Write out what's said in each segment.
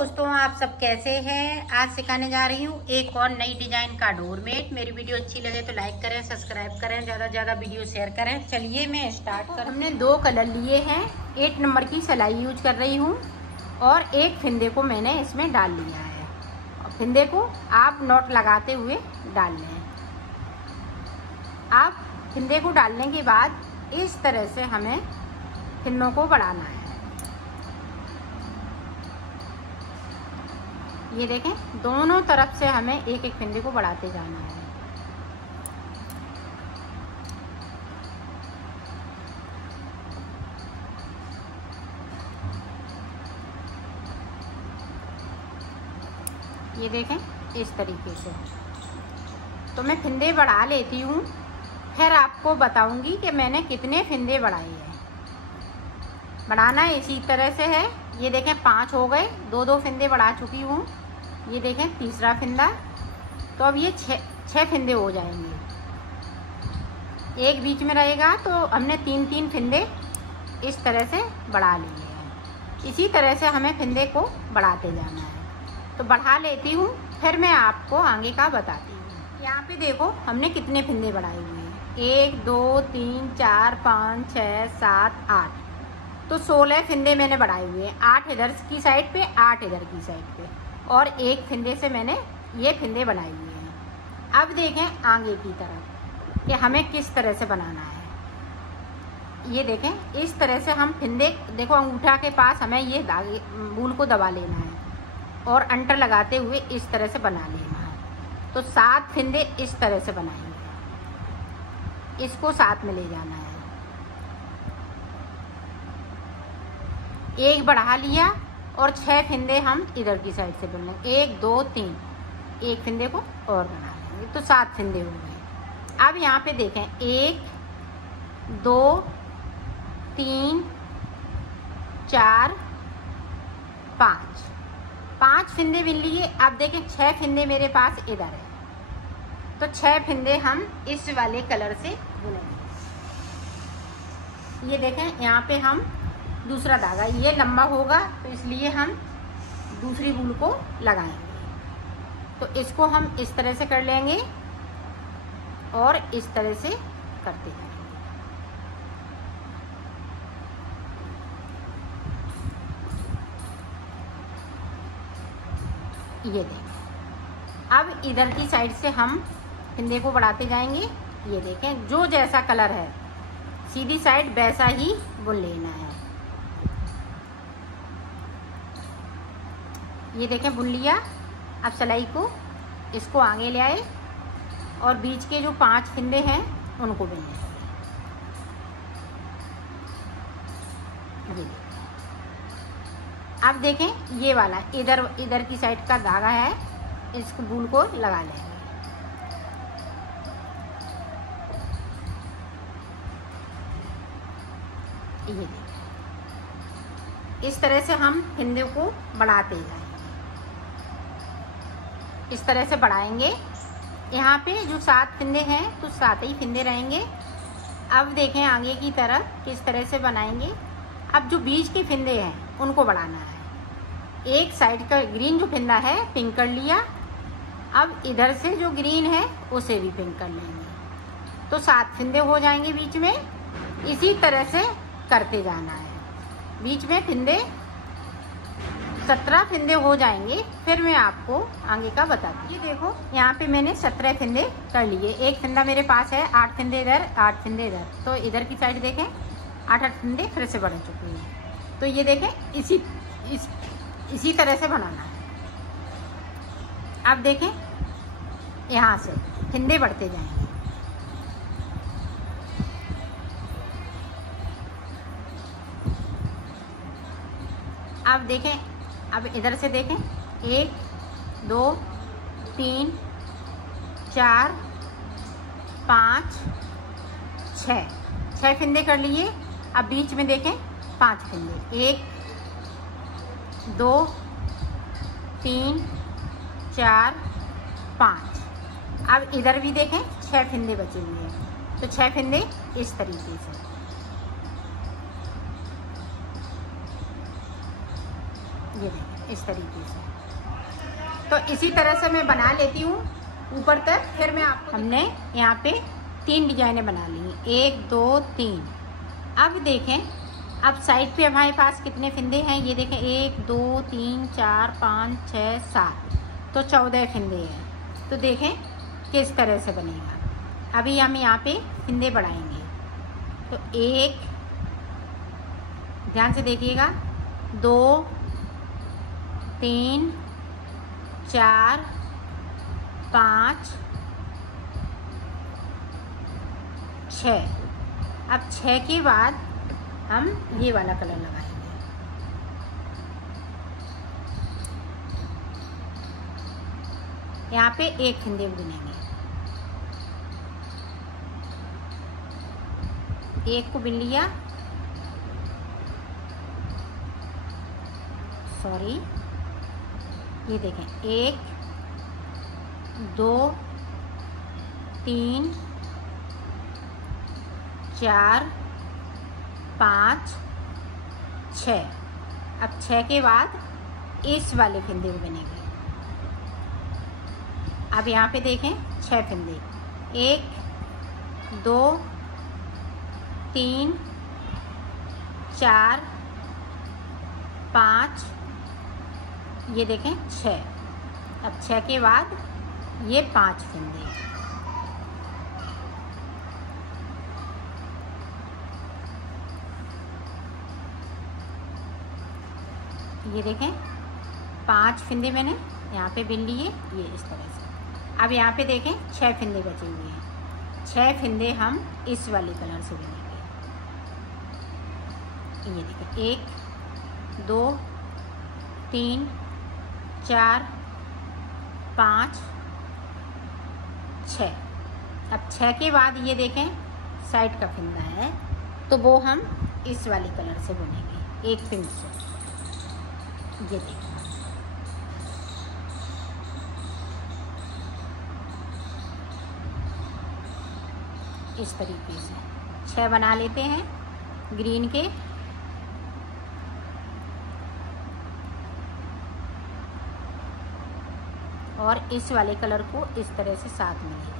दोस्तों, आप सब कैसे हैं। आज सिखाने जा रही हूँ एक और नई डिजाइन का डोरमेट। मेरी वीडियो अच्छी लगे तो लाइक करें, सब्सक्राइब करें, ज्यादा से ज्यादा वीडियो शेयर करें। चलिए मैं स्टार्ट कर। हमने 2 कलर लिए हैं, 8 नंबर की सिलाई यूज कर रही हूँ और एक फिंदे को मैंने इसमें डाल लिया है। और फिंदे को आप नॉट लगाते हुए डाल लें। आप फिंदे को डालने के बाद इस तरह से हमें फिंदों को बढ़ाना है। ये देखें, दोनों तरफ से हमें एक एक फिंदे को बढ़ाते जाना है। ये देखें इस तरीके से। तो मैं फिंदे बढ़ा लेती हूँ, फिर आपको बताऊंगी कि मैंने कितने फिंदे बढ़ाए हैं। बढ़ाना इसी तरह से है। ये देखें 5 हो गए, 2-2 फिंदे बढ़ा चुकी हूँ। ये देखें तीसरा फिंदा। तो अब ये 6 फिंदे हो जाएंगे। एक बीच में रहेगा, तो हमने 3-3 फिंदे इस तरह से बढ़ा लिए हैं। इसी तरह से हमें फिंदे को बढ़ाते जाना है। तो बढ़ा लेती हूँ, फिर मैं आपको आगे का बताती हूँ। यहाँ पे देखो हमने कितने फिंदे बढ़ाए हुए हैं। 1 2 3 4 5 6 7 8। तो 16 फिंदे मैंने बढ़ाए हुए हैं। 8 इधर की साइड पे, 8 इधर की साइड पे, और एक फिंदे से मैंने ये फिंदे बनाए हुए हैं। अब देखें आगे की तरफ कि हमें किस तरह से बनाना है। ये देखें इस तरह से हम फिंदे, देखो अंगूठा के पास हमें ये धागे बूल को दबा लेना है और अंटर लगाते हुए इस तरह से बना लेना है। तो 7 फिंदे इस तरह से बनाएंगे, इसको साथ में ले जाना है। एक बढ़ा लिया और 6 फिंदे हम इधर की साइड से बन लेंगे। 1 2 3, एक फिंदे को और बना लेंगे, तो 7 फिंदे हो गए। अब यहाँ पे देखें 1 2 3 4 5 फिंदे बिन लिए। अब देखें 6 फिंदे मेरे पास इधर है, तो 6 फिंदे हम इस वाले कलर से बुनेंगे। ये देखें यहाँ पे हम दूसरा धागा, ये लंबा होगा तो इसलिए हम दूसरी बूल को लगाएंगे। तो इसको हम इस तरह से कर लेंगे और इस तरह से करते जाएंगे। ये देखें, अब इधर की साइड से हम फिंदे को बढ़ाते जाएंगे। ये देखें, जो जैसा कलर है सीधी साइड वैसा ही बुन लेना है। ये देखें बुन लिया। अब सिलाई को इसको आगे ले आए और बीच के जो 5 फिंदे हैं उनको बुन लें। अब देखें ये वाला इधर की साइड का धागा है, इसको बूल को लगा लेंगे। ये देखें, इस तरह से हम फिंदे को बढ़ाते जाएंगे। इस तरह से बढ़ाएंगे। यहाँ पे जो 7 फिंदे हैं तो 7 ही फिंदे रहेंगे। अब देखें आगे की तरफ किस तरह से बनाएंगे। अब जो बीच के फिंदे हैं उनको बढ़ाना है। एक साइड का ग्रीन जो फिंदा है पिंक कर लिया। अब इधर से जो ग्रीन है उसे भी पिंक कर लेंगे, तो 7 फिंदे हो जाएंगे बीच में। इसी तरह से करते जाना है। बीच में फिंदे 17 फिंदे हो जाएंगे, फिर मैं आपको आगे का बताती हूँ। ये देखो यहाँ पे मैंने 17 फिंदे कर लिए। एक फिंदा मेरे पास है, 8 फिंदे इधर, 8 फिंदे इधर। तो इधर की साइड देखें 8-8 फिंदे फिर से बढ़ चुके हैं। तो ये देखें इसी तरह से बनाना है। अब देखें यहाँ से फिंदे बढ़ते जाएंगे। अब देखें, अब इधर से देखें 1 2 3 4 5 6 फिंदे कर लिए। अब बीच में देखें 5 फिंदे, 1 2 3 4 5। अब इधर भी देखें 6 फिंदे बचे हुए हैं, तो 6 फिंदे इस तरीके से। ये देखें इस तरीके से। तो इसी तरह से मैं बना लेती हूँ ऊपर तक। फिर मैं आपको, हमने यहाँ पे 3 डिजाइनें बना ली, 1 2 3। अब देखें, अब साइड पे हमारे पास कितने फिंदे हैं, ये देखें 1 2 3 4 5 6 7, तो 14 फिंदे हैं। तो देखें किस तरह से बनेगा। अभी हम यहाँ पे फिंदे बढ़ाएंगे। तो 1, ध्यान से देखिएगा, 2 3 4 5 6। अब 6 के बाद हम ये वाला कलर लगाएंगे। यहाँ पे 1 फिंदे बुनेंगे, 1 को बुन लिया, सॉरी, ये देखें 1 2 3 4 5 6। अब 6 के बाद इस वाले फिंदे को बुनेंगे। अब यहाँ पे देखें 6 फिंदे, 1 2 3 4 5, ये देखें 6। अब 6 के बाद ये 5 फिंदे, ये देखें 5 फिंदे मैंने यहाँ पे बिन लिए, ये इस तरह से। अब यहाँ पे देखें 6 फिंदे बचे हुए हैं, 6 फिंदे हम इस वाले कलर से बिनेंगे। ये देखें 1 2 3 4 5 6। अब 6 के बाद ये देखें साइड का फिंदा है, तो वो हम इस वाले कलर से बुनेंगे, 1 फिंद से। ये देखिए इस तरीके से 6 बना लेते हैं ग्रीन के। और इस वाले कलर को इस तरह से साथ में ले,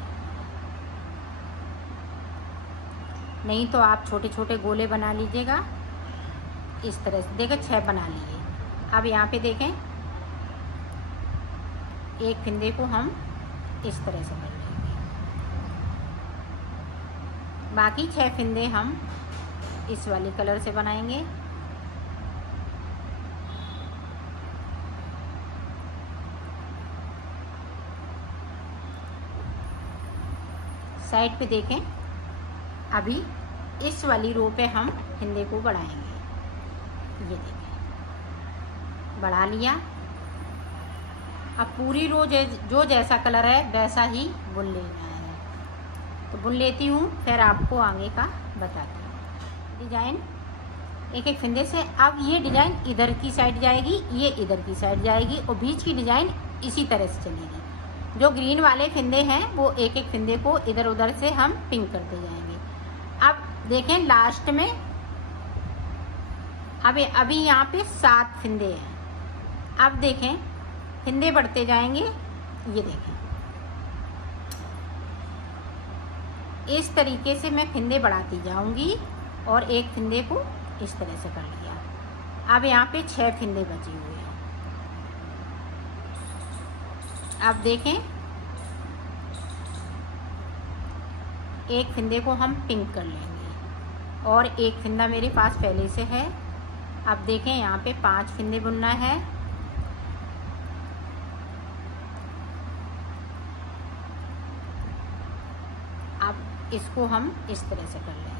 नहीं तो आप छोटे छोटे गोले बना लीजिएगा इस तरह से। देखो 6 बना लिए। अब यहाँ पे देखें 1 फिंदे को हम इस तरह से कर लेंगे, बाकी 6 फिंदे हम इस वाले कलर से बनाएंगे। साइड पे देखें, अभी इस वाली रो पे हम फिंदे को बढ़ाएंगे। ये देखें बढ़ा लिया। अब पूरी रो जो जैसा कलर है वैसा ही बुन लेना है। तो बुन लेती हूँ, फिर आपको आगे का बताती हूँ। डिजाइन एक एक फिंदे से। अब ये डिजाइन इधर की साइड जाएगी, ये इधर की साइड जाएगी, और बीच की डिजाइन इसी तरह से चलेगी। जो ग्रीन वाले फिंदे हैं वो एक एक फिंदे को इधर उधर से हम पिंक करते जाएंगे। अब देखें लास्ट में, अभी यहाँ पे 7 फिंदे हैं। अब देखें फिंदे बढ़ते जाएंगे, ये देखें इस तरीके से मैं फिंदे बढ़ाती जाऊंगी, और एक फिंदे को इस तरह से कर लिया। अब यहाँ पे 6 फिंदे बचे हुए हैं। अब देखें एक फिंदे को हम पिंक कर लेंगे, और एक फिंदा मेरे पास पहले से है। अब देखें यहाँ पे 5 फिंदे बुनना है। अब इसको हम इस तरह से कर लेंगे।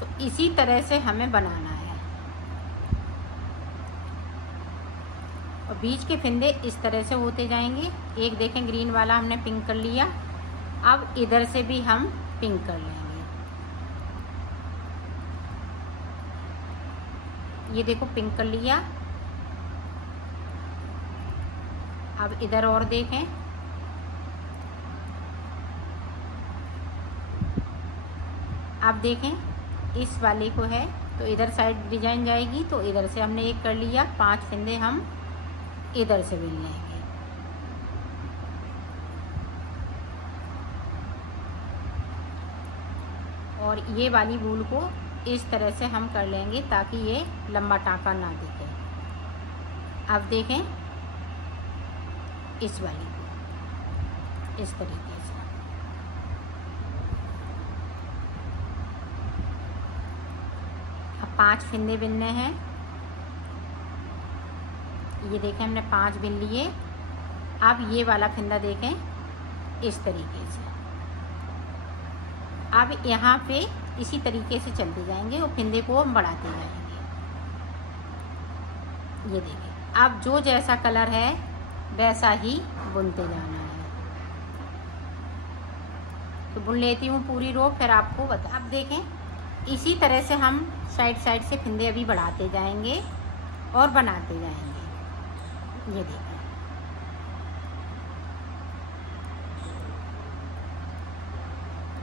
तो इसी तरह से हमें बनाना है, और बीच के फिंदे इस तरह से होते जाएंगे। एक देखें ग्रीन वाला हमने पिंक कर लिया। अब इधर से भी हम पिंक कर लेंगे। ये देखो पिंक कर लिया। अब इधर और देखें, अब देखें इस वाले को है तो इधर साइड डिजाइन जाएगी, तो इधर से हमने एक कर लिया, 5 फंदे हम इधर से बिन लेंगे। और ये वाली वूल को इस तरह से हम कर लेंगे ताकि ये लंबा टाँका ना दिखे। अब देखें इस वाली को इस तरीके से। अब 5 फंदे बिनने हैं। ये देखें हमने 5 बिन लिए। अब ये वाला फंदा देखें इस तरीके से। अब यहाँ पे इसी तरीके से चलते जाएंगे और फंदे को हम बढ़ाते जाएंगे। ये देखिए, अब जो जैसा कलर है वैसा ही बुनते जाना है। तो बुन लेती हूँ पूरी रो, फिर आपको बता। अब देखें इसी तरह से हम साइड साइड से फंदे अभी बढ़ाते जाएंगे और बनाते जाएंगे। ये देखिए,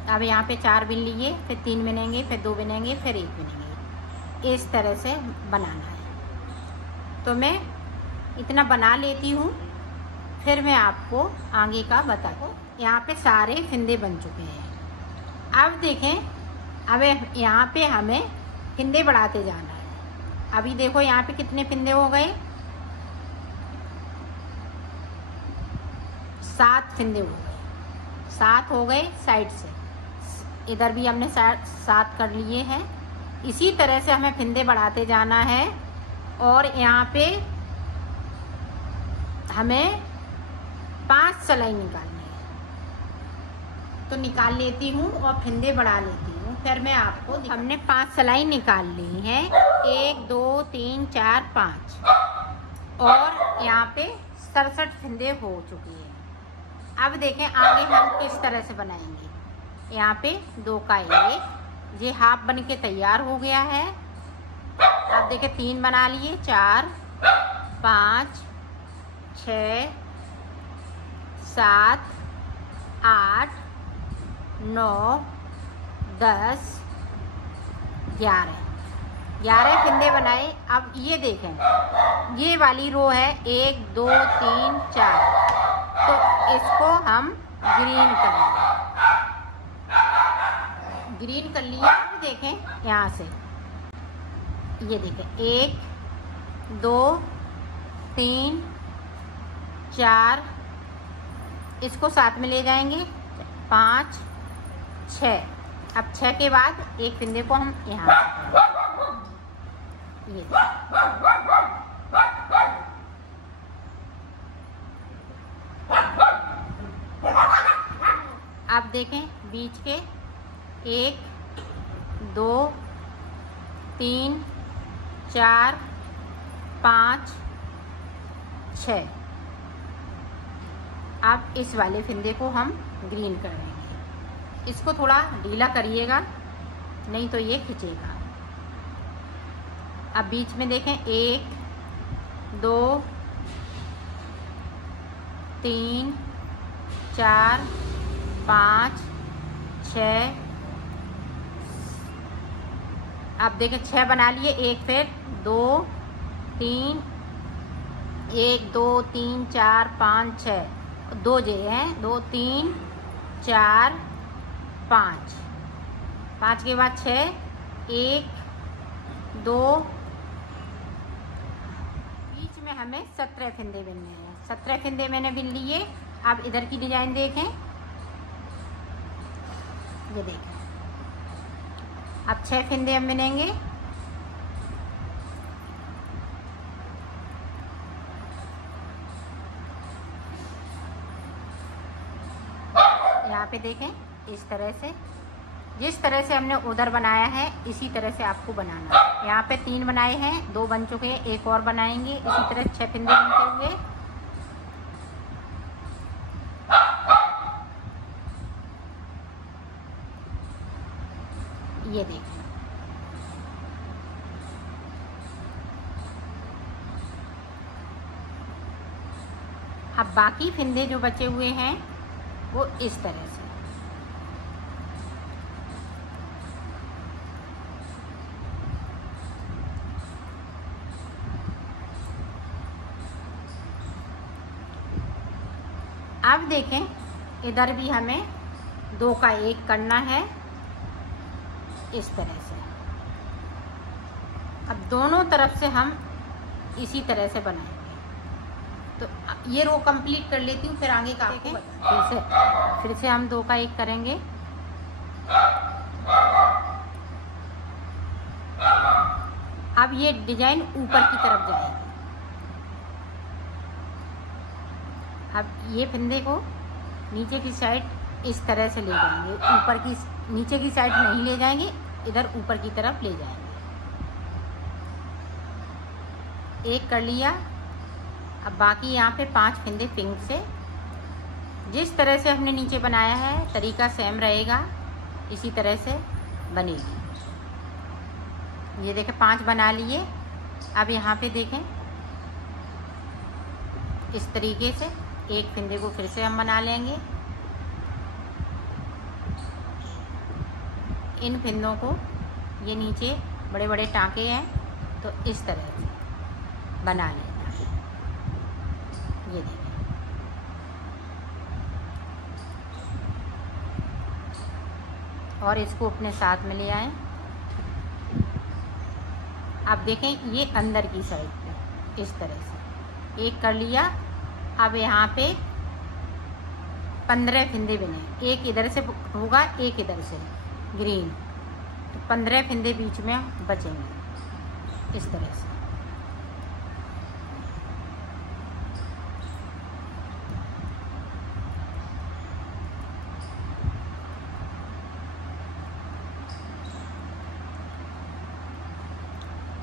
अब यहाँ पे 4 बिन लिए, फिर 3 बिनेंगे, फिर 2 बिनेंगे, फिर 1 बिनेंगे। इस तरह से बनाना है। तो मैं इतना बना लेती हूँ, फिर मैं आपको आगे का बता दूँ। यहाँ पे सारे फंदे बन चुके हैं। अब देखें, अब यहाँ पे हमें फंदे बढ़ाते जाना है। अभी देखो यहाँ पे कितने फंदे हो गए, 7 फंदे हो गए। 7 हो गए साइड से, इधर भी हमने 7 कर लिए हैं। इसी तरह से हमें फंदे बढ़ाते जाना है और यहाँ पे हमें 5 सिलाई निकालनी है। तो निकाल लेती हूँ और फंदे बढ़ा लेती हूँ, फिर मैं आपको। हमने 5 सिलाई निकाल ली है, 1 2 3 4 5, और यहाँ पे 67 फंदे हो चुके हैं। अब देखें आगे हम किस तरह से बनाएंगे। यहाँ पे 2 का 1, ये हाफ बन के तैयार हो गया है। अब देखें 3 बना लिए, 4 5 6 7 8 9 10 11 फंदे बनाए। अब ये देखें, ये वाली रो है 1 2 3 4, तो इसको हम ग्रीन करेंगे। ग्रीन कर लिया। देखें यहाँ से, ये देखें 1 2 3 4, इसको साथ में ले जाएंगे, 5 6। अब 6 के बाद एक फंदे को हम यहाँ ये अब देखें बीच के 1 2 3 4 5 6। अब इस वाले फंदे को हम ग्रीन कर देंगे। इसको थोड़ा ढीला करिएगा, नहीं तो ये खिंचेगा। अब बीच में देखें 1 2 3 4 5 6। अब देखें 6 बना लिए, एक फिर 2 3 1 2 3 4 5 6, 2 जगह हैं, 2 3 4 5, 5 के बाद 6 1 2, बीच में हमें 17 फंदे बिनने हैं। 17 फंदे मैंने बिन लिए। अब इधर की डिजाइन देखें, ये देखें। अब 6 फंदे हम बिनेंगे। यहाँ पे देखें इस तरह से, जिस तरह से हमने उधर बनाया है इसी तरह से आपको बनाना है। यहाँ पे 3 बनाए हैं, 2 बन चुके हैं, एक और बनाएंगे। इसी तरह 6 फंदे बनते हुए ये देखें। अब बाकी फंदे जो बचे हुए हैं वो इस तरह से, अब देखें, इधर भी हमें 2 का 1 करना है इस तरह से। अब दोनों तरफ से हम इसी तरह से बनाएंगे। तो ये रो कंप्लीट कर लेती हूँ, फिर आगे का देखें। फिर से हम 2 का 1 करेंगे। अब ये डिजाइन ऊपर की तरफ जाएगी। अब ये फंदे को नीचे की साइड इस तरह से ले जाएंगे, ऊपर की नीचे की साइड नहीं ले जाएंगे, इधर ऊपर की तरफ ले जाएंगे। 1 कर लिया। अब बाकी यहाँ पे 5 फंदे पिंक से, जिस तरह से हमने नीचे बनाया है तरीका सेम रहेगा, इसी तरह से बनेगी। ये देखें 5 बना लिए। अब यहाँ पे देखें इस तरीके से 1 फंदे को फिर से हम बना लेंगे। इन फंदों को, ये नीचे बड़े बड़े टाँके हैं तो इस तरह से बना लेना। ये देखें, और इसको अपने साथ में ले आएं। अब देखें ये अंदर की साइड पे इस तरह से 1 कर लिया। अब यहाँ पे 15 फंदे बने, 1 इधर से होगा, 1 इधर से ग्रीन, तो 15 फंदे बीच में बचेंगे इस तरह से।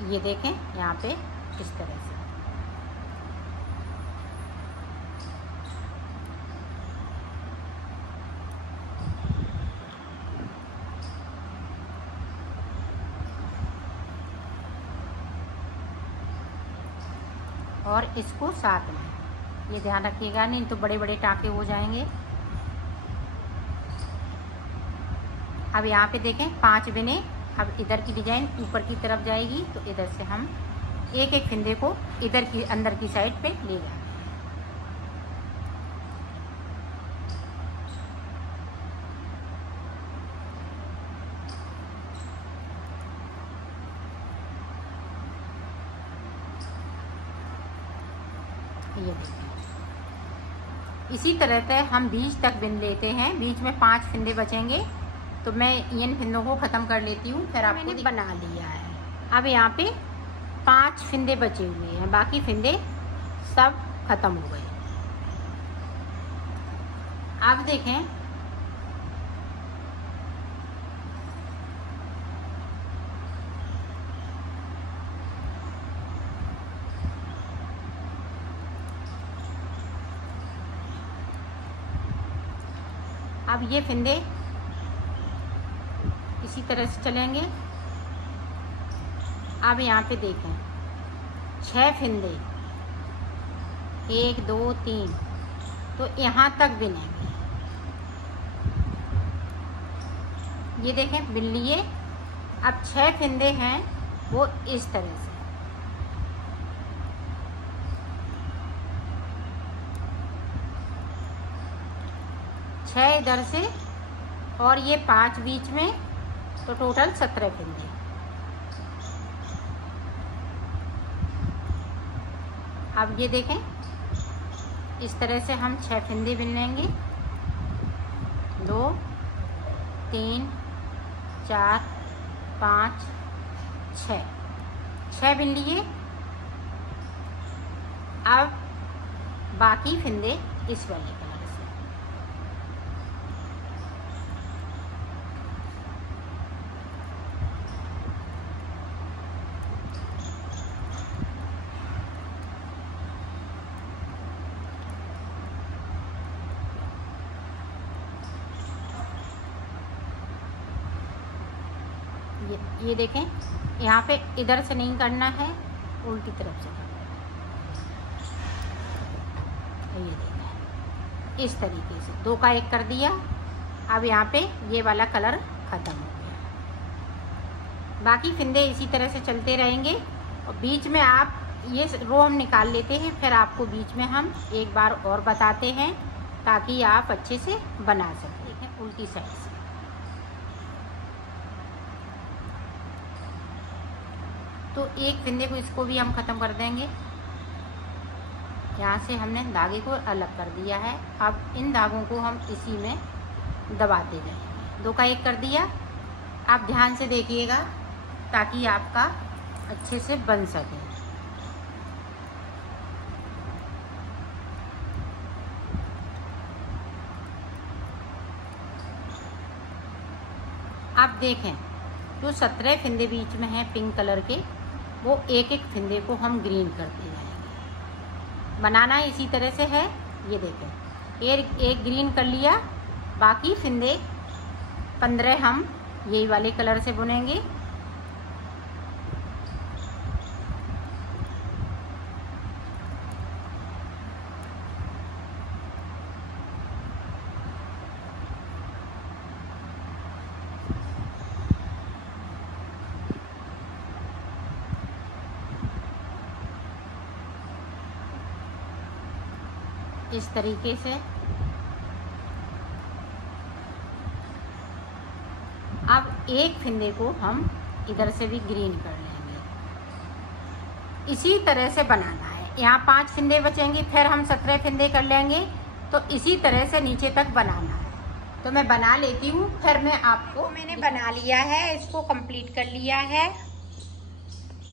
ये देखें यहाँ पे इस तरह से। और इसको साथ में, ये ध्यान रखिएगा, नहीं तो बड़े बड़े टाँके हो जाएंगे। अब यहाँ पे देखें 5 बिने। अब इधर की डिजाइन ऊपर की तरफ जाएगी, तो इधर से हम 1 फंदे को इधर की अंदर की साइड पे ले जाएंगे। ये देखिए, इसी तरह से हम बीच तक बिन लेते हैं। बीच में 5 फंदे बचेंगे, तो मैं इन फंदों को ख़त्म कर लेती हूँ, फिर आपको मैंने बना लिया है। अब यहाँ पे 5 फंदे बचे हुए हैं, बाकी फंदे सब ख़त्म हो गए। अब देखें, अब ये फंदे इसी तरह से चलेंगे। अब यहाँ पे देखें 6 फंदे, 1 2 3, तो यहाँ तक बिनेंगे। ये देखें बिन लिए। अब 6 फंदे हैं वो इस तरह से, छह इधर से और ये 5 बीच में, तो टोटल 17 फंदे। अब ये देखें इस तरह से हम 6 फंदे बिन लेंगे। 2 3 4 5 6 बिन लिए। अब बाकी फंदे इस वाले कलर से, ये देखें यहाँ पे इधर से नहीं करना है, उल्टी तरफ से करना है। ये देखें इस तरीके से 2 का 1 कर दिया। अब यहाँ पे ये वाला कलर ख़त्म हो गया। बाकी फंदे इसी तरह से चलते रहेंगे और बीच में आप ये रो हम निकाल लेते हैं, फिर आपको बीच में हम एक बार और बताते हैं ताकि आप अच्छे से बना सकें। देखें उल्टी साइड से। तो एक फिंदे को इसको भी हम ख़त्म कर देंगे। यहाँ से हमने धागे को अलग कर दिया है। अब इन धागों को हम इसी में दबाते जाएंगे। 2 का 1 कर दिया। आप ध्यान से देखिएगा ताकि आपका अच्छे से बन सके। आप देखें जो 17 फिंदे बीच में हैं पिंक कलर के, वो एक एक फिंदे को हम ग्रीन करते जाएंगे। बनाना इसी तरह से है। ये देखें एक ग्रीन कर लिया, बाकी फिंदे 15 हम यही वाले कलर से बुनेंगे। इस तरीके से अब एक फिंदे को हम इधर से भी ग्रीन कर लेंगे। इसी तरह से बनाना है। यहाँ 5 फिंदे बचेंगे, फिर हम 17 फिंदे कर लेंगे। तो इसी तरह से नीचे तक बनाना है। तो मैं बना लेती हूँ, फिर मैं आपको मैंने बना लिया है, इसको कंप्लीट कर लिया है।